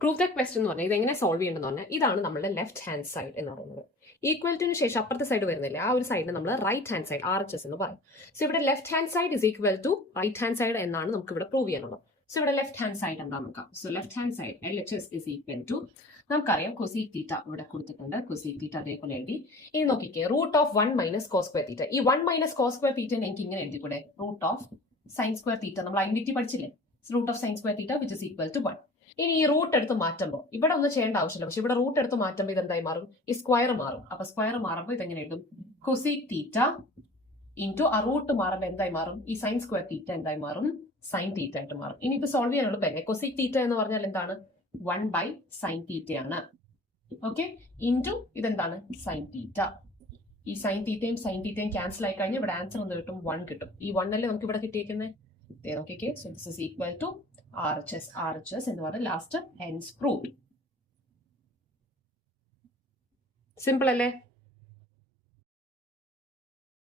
Proof the question എന്ന് പറഞ്ഞാൽ ഇത് എങ്ങനെ സോൾവ് ചെയ്യണമെന്ന് പറഞ്ഞാൽ ഇതാണ് നമ്മുടെ ലെഫ്റ്റ് ഹാൻഡ് സൈഡ് എന്ന് പറയുന്നത്. ഈക്വൽ ടുവിന് ശേഷം അപ്പുറത്തെ സൈഡ് വരുന്നില്ല, ആ ഒരു സൈഡിന് നമ്മൾ റൈറ്റ് ഹാൻഡ് സൈഡ് RHS എന്ന് പറയും. സോ ഇവിടെ left hand side is equal to right hand side എന്നാണ് നമുക്ക് ഇവിടെ പ്രൂവ് ചെയ്യാനുള്ളത്. സോ ഇവിടെ ലെഫ്റ്റ് ഹാൻഡ് സൈഡ് എന്താ നോക്കാം. So left hand side LHS is equal to നമുക്കറിയാം കൊസീക് തീറ്റ ഇവിടെ കൊടുത്തിട്ടുണ്ട്. കൊസീക് തീറ്റ അതേപോലെ എഴുതി. ഇനി നോക്കിക്കേ, root of 1 minus cos square theta. ഈ 1 മൈനസ് കോസ് സ്ക്വയർ തീറ്റ എനിക്ക് ഇങ്ങനെ എഴുതിക്കൂടെ, root of sine square theta. നമ്മൾ ഐഡന്റിറ്റി പഠിച്ചില്ലേ, root of sine square theta which is equal to 1. ഇനി ഈ റൂട്ട് എടുത്ത് മാറ്റുമ്പോൾ ഇവിടെ ഒന്നും ചെയ്യേണ്ട ആവശ്യമില്ല, പക്ഷെ ഇവിടെ റൂട്ട് എടുത്ത് മാറ്റുമ്പോൾ ഇത് എന്തായി മാറും, ഈ സ്ക്വയർ മാറും. അപ്പൊ സ്ക്വയർ മാറുമ്പോൾ ഇതെങ്ങനെ എഴുതും, കൊസീക് തീറ്റ ഇൻറ്റു ആ റൂട്ട് മാറുമ്പോൾ എന്തായി മാറും, ഈ സൈൻ സ്ക്വയർ തീറ്റ എന്തായി മാറും, സൈൻ തീറ്റ ആയിട്ട് മാറും. ഇനി ഇപ്പൊ സോൾവ് ചെയ്യാനുള്ള പേരെ കൊസീക് തീറ്റ എന്ന് പറഞ്ഞാൽ എന്താണ്, 1/sin തീറ്റയാണ്. ഓക്കെ, ഇൻറ്റു ഇതെന്താണ്, സൈൻ തീറ്റ. ഈ സൈൻ തീറ്റയും ക്യാൻസൽ ആയി കഴിഞ്ഞാൽ ഇവിടെ ആൻസർ എന്ത് കിട്ടും, 1 കിട്ടും. ഈ 1 അല്ലേ നമുക്ക് ഇവിടെ കിട്ടിയേക്കുന്നത്. നോക്കിക്കേ, so this is equal to RHS എന്ന് പറഞ്ഞാൽ ലാസ്റ്റ് ഹെൻസ് പ്രൂവ്ഡ്. സിമ്പിൾ അല്ലേ?